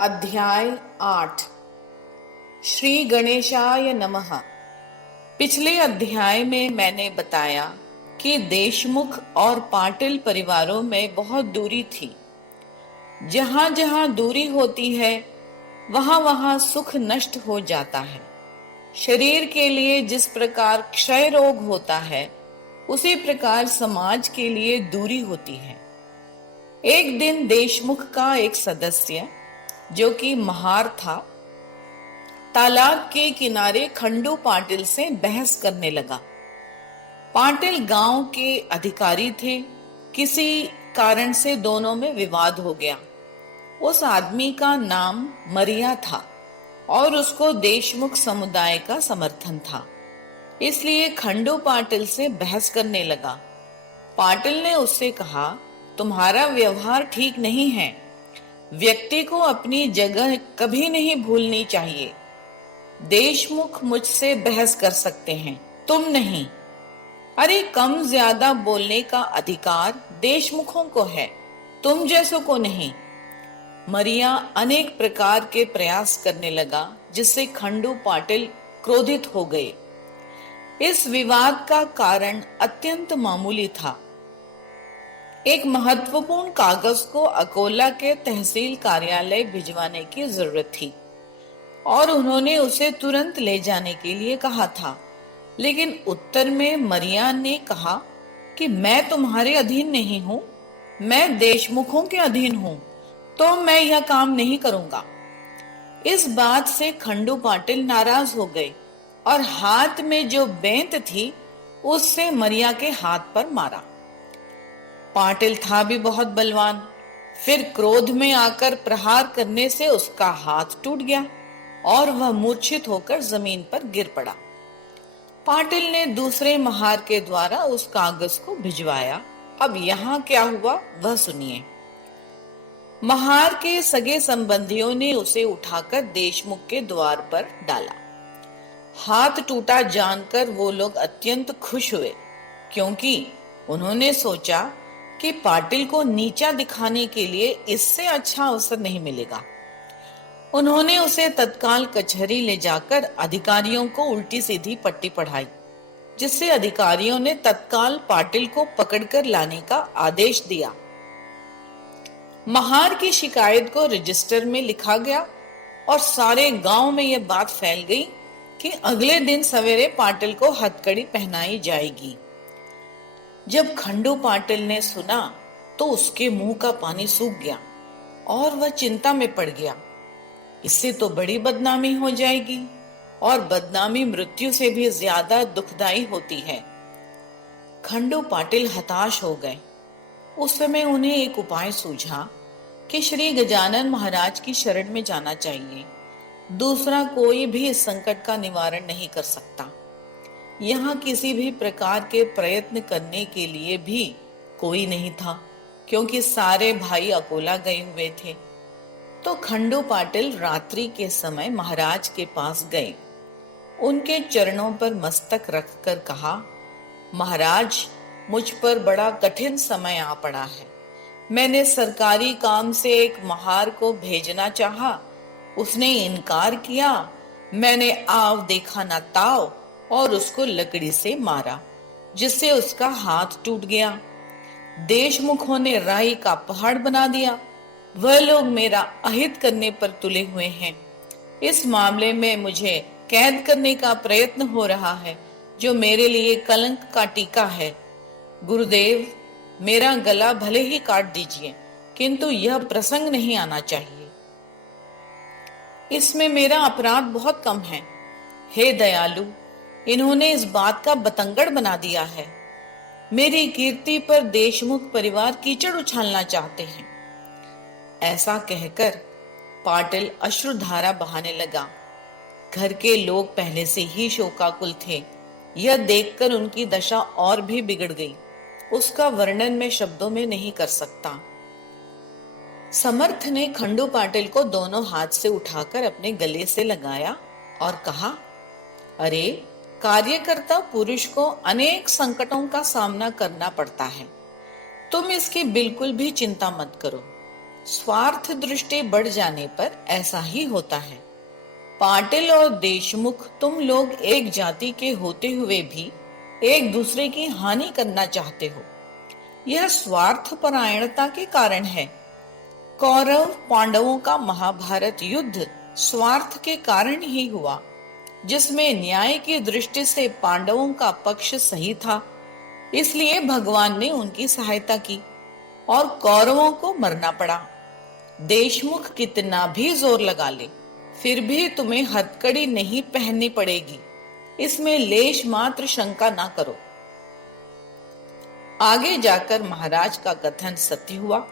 अध्याय 8। श्री गणेशाय नमः। पिछले अध्याय में मैंने बताया कि देशमुख और पाटिल परिवारों में बहुत दूरी थी। जहां जहां दूरी होती है वहां वहां सुख नष्ट हो जाता है। शरीर के लिए जिस प्रकार क्षय रोग होता है उसी प्रकार समाज के लिए दूरी होती है। एक दिन देशमुख का एक सदस्य जो कि महार था, तालाब के किनारे खंडू पाटिल से बहस करने लगा। पाटिल गांव के अधिकारी थे। किसी कारण से दोनों में विवाद हो गया। उस आदमी का नाम मरिया था और उसको देशमुख समुदाय का समर्थन था, इसलिए खंडू पाटिल से बहस करने लगा। पाटिल ने उससे कहा, तुम्हारा व्यवहार ठीक नहीं है। व्यक्ति को अपनी जगह कभी नहीं भूलनी चाहिए। देशमुख मुझसे बहस कर सकते हैं, तुम नहीं। अरे कम ज्यादा बोलने का अधिकार देशमुखों को है, तुम जैसों को नहीं। मरिया अनेक प्रकार के प्रयास करने लगा जिससे खंडू पाटिल क्रोधित हो गए। इस विवाद का कारण अत्यंत मामूली था। एक महत्वपूर्ण कागज को अकोला के तहसील कार्यालय भिजवाने की जरूरत थी और उन्होंने उसे तुरंत ले जाने के लिए कहा था। लेकिन उत्तर में मरिया ने कहा कि मैं तुम्हारे अधीन नहीं हूं, मैं देशमुखों के अधीन हूं, तो मैं यह काम नहीं करूंगा। इस बात से खंडू पाटिल नाराज हो गए और हाथ में जो बेंत थी उससे मरिया के हाथ पर मारा। पाटिल था भी बहुत बलवान, फिर क्रोध में आकर प्रहार करने से उसका हाथ टूट गया और वह मूर्छित होकर जमीन पर गिर पड़ा। पाटिल ने दूसरे महार के द्वारा उस कागज को भिजवाया। अब यहाँ क्या हुआ वह सुनिए। महार के सगे संबंधियों ने उसे उठाकर देशमुख के द्वार पर डाला। हाथ टूटा जानकर वो लोग अत्यंत खुश हुए, क्योंकि उन्होंने सोचा कि पाटिल को नीचा दिखाने के लिए इससे अच्छा अवसर नहीं मिलेगा। उन्होंने उसे तत्काल कचहरी ले जाकर अधिकारियों को उल्टी सीधी पट्टी पढ़ाई, जिससे अधिकारियों ने तत्काल पाटिल को पकड़कर लाने का आदेश दिया। महार की शिकायत को रजिस्टर में लिखा गया और सारे गांव में यह बात फैल गई कि अगले दिन सवेरे पाटिल को हथकड़ी पहनाई जाएगी। जब खंडू पाटिल ने सुना तो उसके मुंह का पानी सूख गया और वह चिंता में पड़ गया। इससे तो बड़ी बदनामी हो जाएगी और बदनामी मृत्यु से भी ज्यादा दुखदाई होती है। खंडू पाटिल हताश हो गए। उस समय उन्हें एक उपाय सूझा कि श्री गजानन महाराज की शरण में जाना चाहिए। दूसरा कोई भी इस संकट का निवारण नहीं कर सकता। यहाँ किसी भी प्रकार के प्रयत्न करने के लिए भी कोई नहीं था, क्योंकि सारे भाई अकोला गए हुए थे। तो खंडू पाटिल रात्रि के समय महाराज के पास गए। उनके चरणों पर मस्तक रखकर कहा, महाराज, मुझ पर बड़ा कठिन समय आ पड़ा है। मैंने सरकारी काम से एक महार को भेजना चाहा, उसने इनकार किया। मैंने आव देखा न ताव और उसको लकड़ी से मारा, जिससे उसका हाथ टूट गया। देशमुखों ने राई का पहाड़ बना दिया। वह लोग मेरा अहित करने पर तुले हुए हैं। इस मामले में मुझे कैद करने का प्रयत्न हो रहा है, जो मेरे लिए कलंक का टीका है। गुरुदेव, मेरा गला भले ही काट दीजिए, किंतु यह प्रसंग नहीं आना चाहिए। इसमें मेरा अपराध बहुत कम है। हे दयालु, इन्होंने इस बात का बतंगड़ बना दिया है। मेरी कीर्ति पर देशमुख परिवार कीचड़ उछालना चाहते हैं। ऐसा कहकर पाटिल अश्रुधारा बहाने लगा। घर के लोग पहले से ही शोकाकुल थे। यह देखकर उनकी दशा और भी बिगड़ गई। उसका वर्णन मैं शब्दों में नहीं कर सकता। समर्थ ने खंडू पाटिल को दोनों हाथ से उठाकर अपने गले से लगाया और कहा, अरे कार्यकर्ता पुरुष को अनेक संकटों का सामना करना पड़ता है। तुम इसकी बिल्कुल भी चिंता मत करो। स्वार्थ दृष्टि बढ़ जाने पर ऐसा ही होता है। पाटिल और देशमुख, तुम लोग एक जाति के होते हुए भी एक दूसरे की हानि करना चाहते हो। यह स्वार्थ परायणता के कारण है। कौरव पांडवों का महाभारत युद्ध स्वार्थ के कारण ही हुआ, जिसमें न्याय की दृष्टि से पांडवों का पक्ष सही था, इसलिए भगवान ने उनकी सहायता की और कौरवों को मरना पड़ा। देशमुख कितना भी जोर लगा ले, फिर भी तुम्हें हथकड़ी नहीं पहननी पड़ेगी, इसमें लेश मात्र शंका ना करो। आगे जाकर महाराज का कथन सत्य हुआ।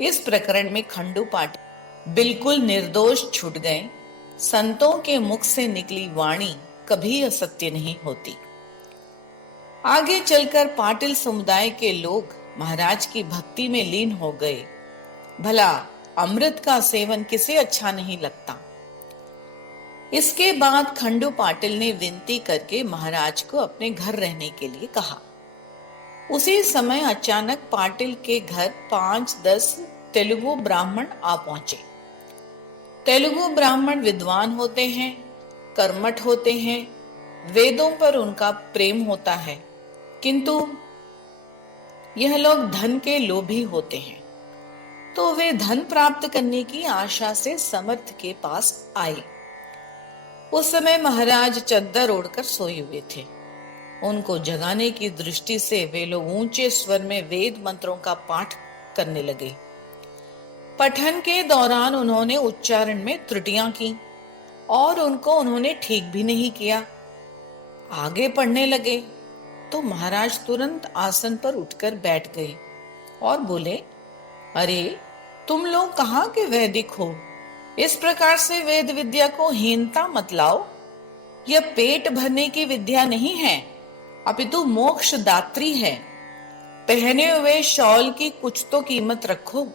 इस प्रकरण में खंडू पाटिल बिल्कुल निर्दोष छूट गए। संतों के मुख से निकली वाणी कभी असत्य नहीं होती। आगे चलकर पाटिल समुदाय के लोग महाराज की भक्ति में लीन हो गए। भला अमृत का सेवन किसे अच्छा नहीं लगता। इसके बाद खंडू पाटिल ने विनती करके महाराज को अपने घर रहने के लिए कहा। उसी समय अचानक पाटिल के घर 5-10 तेलुगु ब्राह्मण आ पहुंचे। तेलुगु ब्राह्मण विद्वान होते हैं, कर्मठ होते हैं, वेदों पर उनका प्रेम होता है, किंतु यह लोग धन के लोभी होते हैं। तो वे धन प्राप्त करने की आशा से समर्थ के पास आए। उस समय महाराज चद्दर ओढ़कर सोए हुए थे। उनको जगाने की दृष्टि से वे लोग ऊंचे स्वर में वेद मंत्रों का पाठ करने लगे। पठन के दौरान उन्होंने उच्चारण में त्रुटियां की और उन्होंने ठीक भी नहीं किया। आगे पढ़ने लगे तो महाराज तुरंत आसन पर उठकर बैठ गए और बोले, अरे तुम लोग कहाँ के वैदिक हो। इस प्रकार से वेद विद्या को हीनता मत लाओ। यह पेट भरने की विद्या नहीं है, अपितु मोक्ष दात्री है। पहने हुए शॉल की कुछ तो कीमत रखो।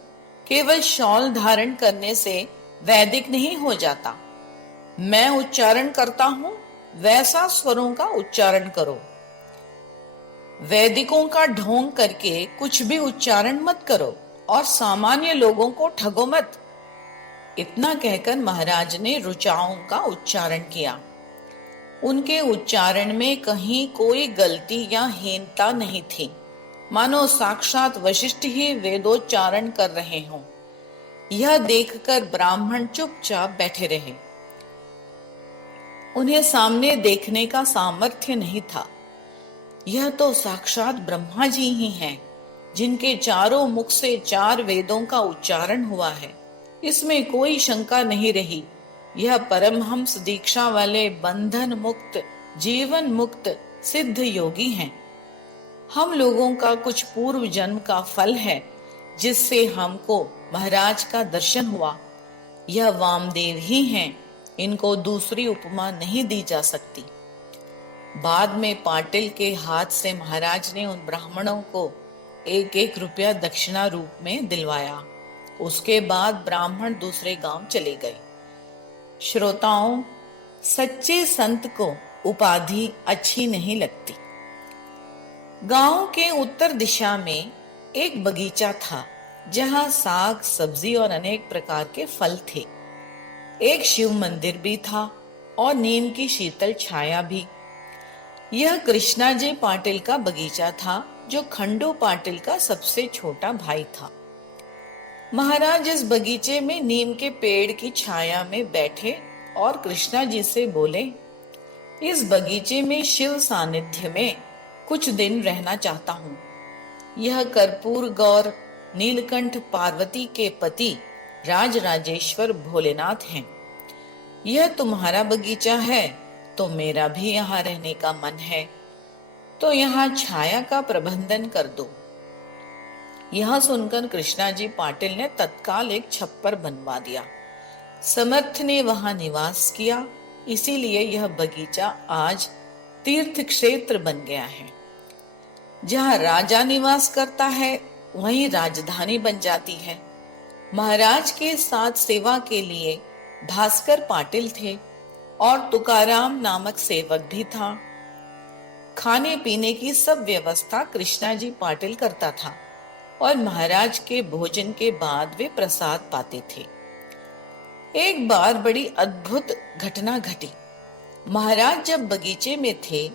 केवल शॉल धारण करने से वैदिक नहीं हो जाता। मैं उच्चारण करता हूं, वैसा स्वरों का उच्चारण करो। वैदिकों का ढोंग करके कुछ भी उच्चारण मत करो और सामान्य लोगों को ठगो मत। इतना कहकर महाराज ने ऋचाओं का उच्चारण किया। उनके उच्चारण में कहीं कोई गलती या हीनता नहीं थी, मानो साक्षात वशिष्ठ ही वेदोच्चारण कर रहे हों। यह देखकर ब्राह्मण चुपचाप बैठे रहे। उन्हें सामने देखने का सामर्थ्य नहीं था। यह तो साक्षात ब्रह्मा जी ही हैं, जिनके चारों मुख से 4 वेदों का उच्चारण हुआ है। इसमें कोई शंका नहीं रही। यह परमहंस दीक्षा वाले बंधन मुक्त, जीवन मुक्त सिद्ध योगी हैं। हम लोगों का कुछ पूर्व जन्म का फल है, जिससे हमको महाराज का दर्शन हुआ। यह वामदेव ही हैं, इनको दूसरी उपमा नहीं दी जा सकती। बाद में पाटिल के हाथ से महाराज ने उन ब्राह्मणों को 1-1 रुपया दक्षिणा रूप में दिलवाया। उसके बाद ब्राह्मण दूसरे गांव चले गए। श्रोताओं, सच्चे संत को उपाधि अच्छी नहीं लगती। गांव के उत्तर दिशा में एक बगीचा था, जहां साग सब्जी और अनेक प्रकार के फल थे। एक शिव मंदिर भी था और नीम की शीतल छाया भी। यह कृष्णाजी पाटिल का बगीचा था, जो खंडू पाटिल का सबसे छोटा भाई था। महाराज इस बगीचे में नीम के पेड़ की छाया में बैठे और कृष्णा जी से बोले, इस बगीचे में शिव सानिध्य में कुछ दिन रहना चाहता हूँ। यह कर्पूर गौर नीलकंठ पार्वती के पति राज राजेश्वर भोलेनाथ हैं। यह तुम्हारा बगीचा है तो मेरा भी यहाँ रहने का मन है, तो यहाँ छाया का प्रबंधन कर दो। यह सुनकर कृष्णा जी पाटिल ने तत्काल एक छप्पर बनवा दिया। समर्थ ने वहां निवास किया, इसीलिए यह बगीचा आज तीर्थ क्षेत्र बन गया है। जहां राजा निवास करता है, वहीं राजधानी बन जाती है। महाराज के साथ सेवा के लिए भास्कर पाटिल थे और तुकाराम नामक सेवक भी था। खाने पीने की सब व्यवस्था कृष्णा जी पाटिल करता था और महाराज के भोजन के बाद वे प्रसाद पाते थे। एक बार बड़ी अद्भुत घटना घटी। महाराज जब बगीचे में थे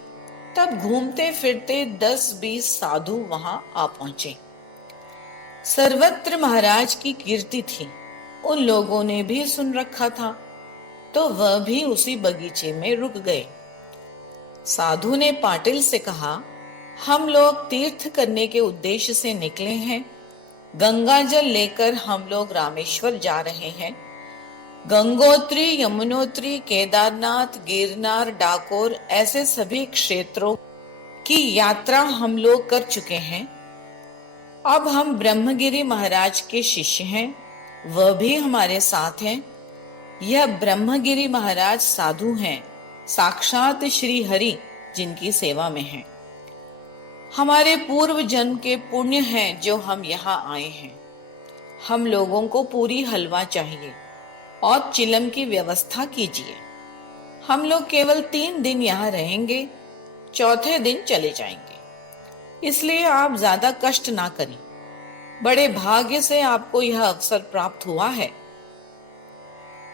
तब घूमते फिरते 10-20 साधु वहां आ पहुंचे। सर्वत्र महाराज की कीर्ति थी। उन लोगों ने भी सुन रखा था तो वह भी उसी बगीचे में रुक गए। साधु ने पाटिल से कहा, हम लोग तीर्थ करने के उद्देश्य से निकले हैं। गंगा जल लेकर हम लोग रामेश्वर जा रहे हैं। गंगोत्री, यमुनोत्री, केदारनाथ, गिरनार, डाकोर ऐसे सभी क्षेत्रों की यात्रा हम लोग कर चुके हैं। अब हम ब्रह्मगिरी महाराज के शिष्य हैं, वह भी हमारे साथ हैं। यह ब्रह्मगिरी महाराज साधु हैं, साक्षात श्री हरि जिनकी सेवा में हैं। हमारे पूर्व जन्म के पुण्य हैं जो हम यहाँ आए हैं। हम लोगों को पूरी हलवा चाहिए और चिलम की व्यवस्था कीजिए। हम लोग केवल 3 दिन यहाँ रहेंगे, चौथे दिन चले जाएंगे। इसलिए आप ज्यादा कष्ट ना करें। बड़े भाग्य से आपको यह अवसर प्राप्त हुआ है।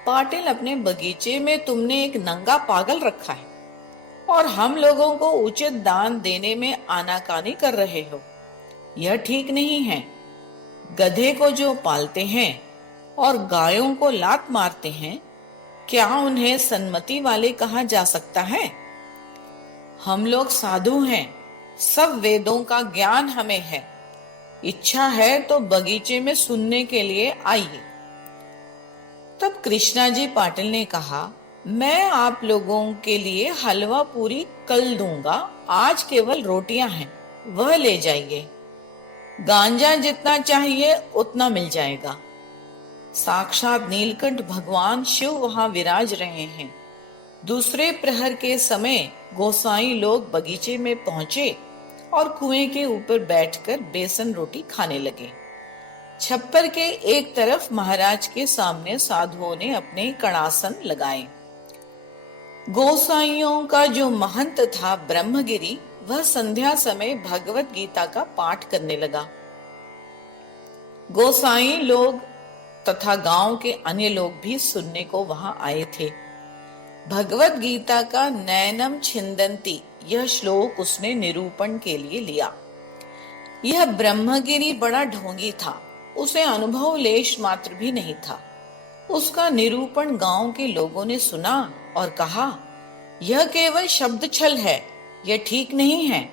पाटिल, अपने बगीचे में तुमने एक नंगा पागल रखा है और हम लोगों को उचित दान देने में आनाकानी कर रहे हो। यह ठीक नहीं है। गधे को जो पालते हैं और गायों को लात मारते हैं, क्या उन्हें सन्मति वाले कहा जा सकता है? हम लोग साधु हैं, सब वेदों का ज्ञान हमें है। इच्छा है तो बगीचे में सुनने के लिए आइए। तब कृष्णा जी पाटिल ने कहा, मैं आप लोगों के लिए हलवा पूरी कल दूंगा, आज केवल रोटियां हैं, वह ले जाइए। गांजा जितना चाहिए उतना मिल जाएगा। साक्षात नीलकंठ भगवान शिव वहां विराज रहे हैं। दूसरे प्रहर के समय गोसाई लोग बगीचे में पहुंचे और कुएं के ऊपर बैठकर बेसन रोटी खाने लगे। छप्पर के एक तरफ महाराज के सामने साधुओं ने अपने कणासन लगाए। गोसाइयों का जो महंत था ब्रह्मगिरी, वह संध्या समय भगवत गीता का पाठ करने लगा। गोसाई लोग तथा गांव के अन्य लोग भी सुनने को वहां आए थे। भगवत गीता का नैनम छिंदंती यह श्लोक उसने निरूपण के लिए लिया। यह ब्रह्मगिरी बड़ा ढोंगी था, उसे अनुभव लेश मात्र भी नहीं था। उसका निरूपण गांव के लोगों ने सुना और कहा, यह केवल शब्द छल है, यह ठीक नहीं है।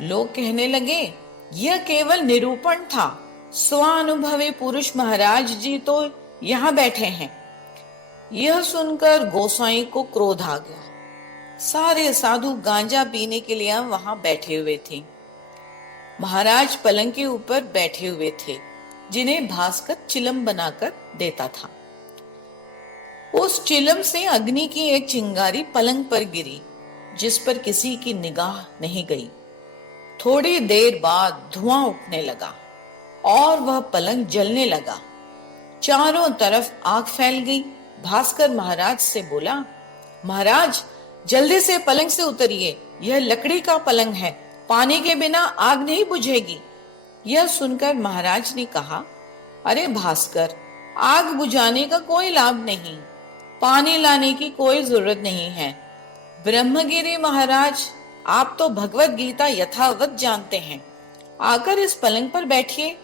लोग कहने लगे, यह केवल निरूपण था, स्वानुभवी पुरुष महाराज जी तो यहाँ बैठे हैं। यह सुनकर गोसाई को क्रोध आ गया। सारे साधु गांजा पीने के लिए वहां बैठे हुए थे। महाराज पलंग के ऊपर बैठे हुए थे, जिन्हें भास्कर चिलम बनाकर देता था। उस चिलम से अग्नि की एक चिंगारी पलंग पर गिरी, जिस पर किसी की निगाह नहीं गई। थोड़ी देर बाद धुआं उठने लगा और वह पलंग जलने लगा। चारों तरफ आग फैल गई। भास्कर महाराज से बोला, महाराज जल्दी से पलंग से उतरिए, यह लकड़ी का पलंग है, पानी के बिना आग नहीं बुझेगी। यह सुनकर महाराज ने कहा, अरे भास्कर, आग बुझाने का कोई लाभ नहीं, पानी लाने की कोई जरूरत नहीं है। ब्रह्मगिरी महाराज, आप तो भगवत गीता यथावत जानते हैं, आकर इस पलंग पर बैठिए।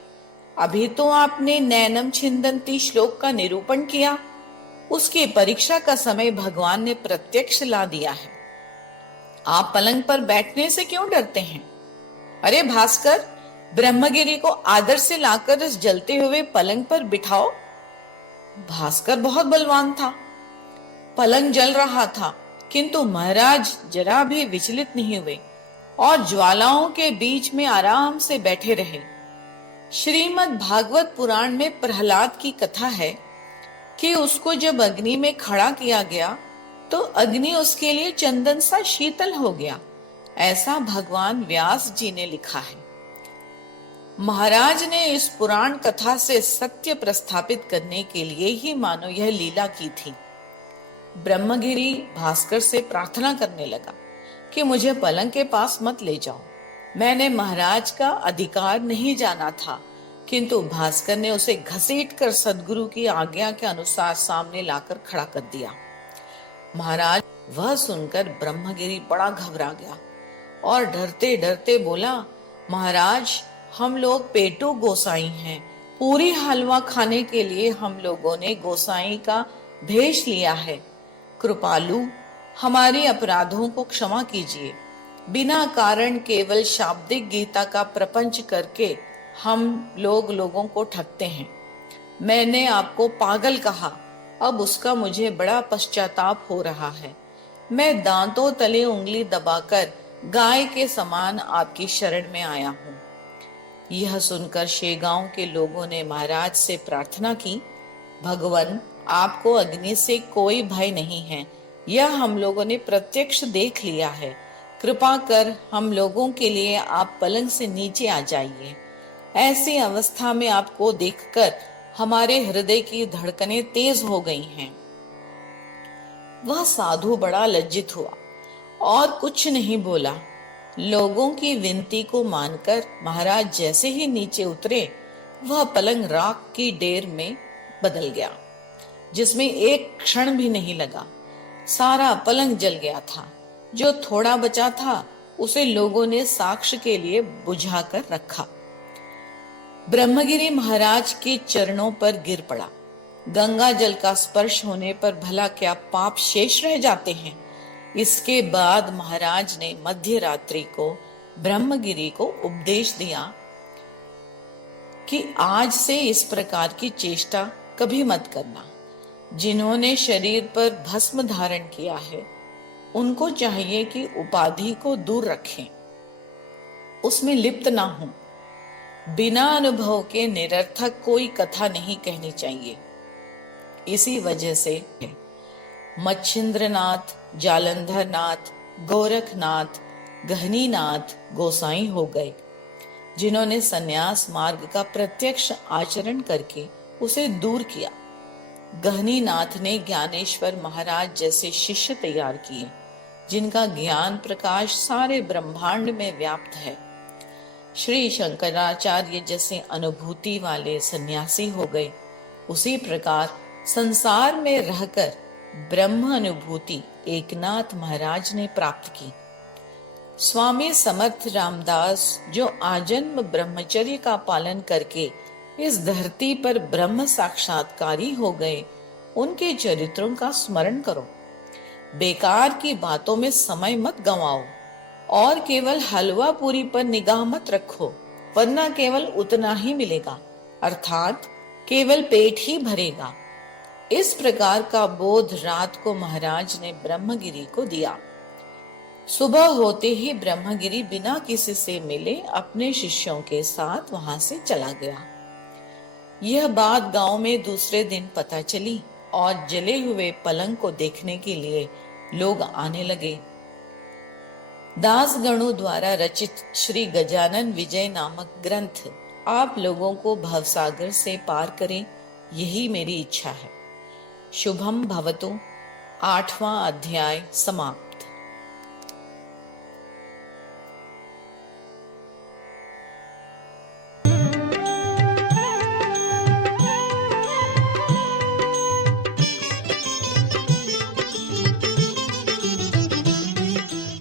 अभी तो आपने नैनम छिंदंती श्लोक का निरूपण किया, उसकी परीक्षा का समय भगवान ने प्रत्यक्ष ला दिया है। आप पलंग पर बैठने से क्यों डरते हैं? अरे भास्कर, ब्रह्मगिरी को आदर से लाकर इस जलते हुए पलंग पर बिठाओ। भास्कर बहुत बलवान था। पलंग जल रहा था, किंतु महाराज जरा भी विचलित नहीं हुए और ज्वालाओं के बीच में आराम से बैठे रहे। श्रीमद् भागवत पुराण में प्रहलाद की कथा है कि उसको जब अग्नि में खड़ा किया गया तो अग्नि उसके लिए चंदन सा शीतल हो गया। ऐसा भगवान व्यास जी ने लिखा है। महाराज ने इस पुराण कथा से सत्य प्रस्थापित करने के लिए ही मानो यह लीला की थी। ब्रह्मगिरी भास्कर से प्रार्थना करने लगा कि मुझे पलंग के पास मत ले जाओ। मैंने महाराज का अधिकार नहीं जाना था किंतु भास्कर ने उसे घसीटकर सद्गुरु की आज्ञा के अनुसार सामने लाकर खड़ा कर दिया। महाराज वह सुनकर ब्रह्मगिरी बड़ा घबरा गया और डरते डरते बोला, महाराज हम लोग पेटू गोसाई हैं। पूरी हलवा खाने के लिए हम लोगों ने गोसाई का भेष लिया है। कृपालु हमारे अपराधों को क्षमा कीजिए। बिना कारण केवल शाब्दिक गीता का प्रपंच करके हम लोगों को ठगते हैं। मैंने आपको पागल कहा, अब उसका मुझे बड़ा पश्चाताप हो रहा है। मैं दांतों तले उंगली दबाकर गाय के समान आपकी शरण में आया हूँ। यह सुनकर शेगांव के लोगों ने महाराज से प्रार्थना की, भगवान आपको अग्नि से कोई भय नहीं है, यह हम लोगों ने प्रत्यक्ष देख लिया है। कृपा कर हम लोगों के लिए आप पलंग से नीचे आ जाइए। ऐसी अवस्था में आपको देखकर हमारे हृदय की धड़कनें तेज हो गई हैं। वह साधु बड़ा लज्जित हुआ और कुछ नहीं बोला। लोगों की विनती को मानकर महाराज जैसे ही नीचे उतरे, वह पलंग राख की ढेर में बदल गया, जिसमें एक क्षण भी नहीं लगा। सारा पलंग जल गया था। जो थोड़ा बचा था उसे लोगों ने साक्ष्य के लिए बुझा कर रखा। ब्रह्मगिरी महाराज के चरणों पर गिर पड़ा। गंगा जल का स्पर्श होने पर भला क्या पाप शेष रह जाते हैं। इसके बाद महाराज ने मध्य रात्रि को ब्रह्मगिरी को उपदेश दिया कि आज से इस प्रकार की चेष्टा कभी मत करना। जिन्होंने शरीर पर भस्म धारण किया है उनको चाहिए कि उपाधि को दूर रखें, उसमें लिप्त ना हो। बिना अनुभव के निरर्थक कोई कथा नहीं कहनी चाहिए। इसी वजह से मच्छिंद्रनाथ, जालंधरनाथ, गोरखनाथ, गहनीनाथ गोसाई हो गए, जिन्होंने सन्यास मार्ग का प्रत्यक्ष आचरण करके उसे दूर किया। गहनीनाथ ने ज्ञानेश्वर महाराज जैसे शिष्य तैयार किए, जिनका ज्ञान प्रकाश सारे ब्रह्मांड में व्याप्त है। श्री शंकराचार्य जैसे अनुभूति वाले सन्यासी हो गए। उसी प्रकार संसार में रहकर ब्रह्म अनुभूति एकनाथ महाराज ने प्राप्त की। स्वामी समर्थ रामदास जो आजन्म ब्रह्मचर्य का पालन करके इस धरती पर ब्रह्म साक्षात्कारी हो गए, उनके चरित्रों का स्मरण करो। बेकार की बातों में समय मत गंवाओ और केवल हलवा पूरी पर निगाह मत रखो, वरना केवल उतना ही मिलेगा, अर्थात केवल पेट ही भरेगा। इस प्रकार का बोध रात को महाराज ने ब्रह्मगिरी को दिया। सुबह होते ही ब्रह्मगिरी बिना किसी से मिले अपने शिष्यों के साथ वहां से चला गया। यह बात गांव में दूसरे दिन पता चली और जले हुए पलंग को देखने के लिए लोग आने लगे। दास गणों द्वारा रचित श्री गजानन विजय नामक ग्रंथ आप लोगों को भवसागर से पार करे, यही मेरी इच्छा है। शुभम भवतु। 8वां अध्याय समाप्त।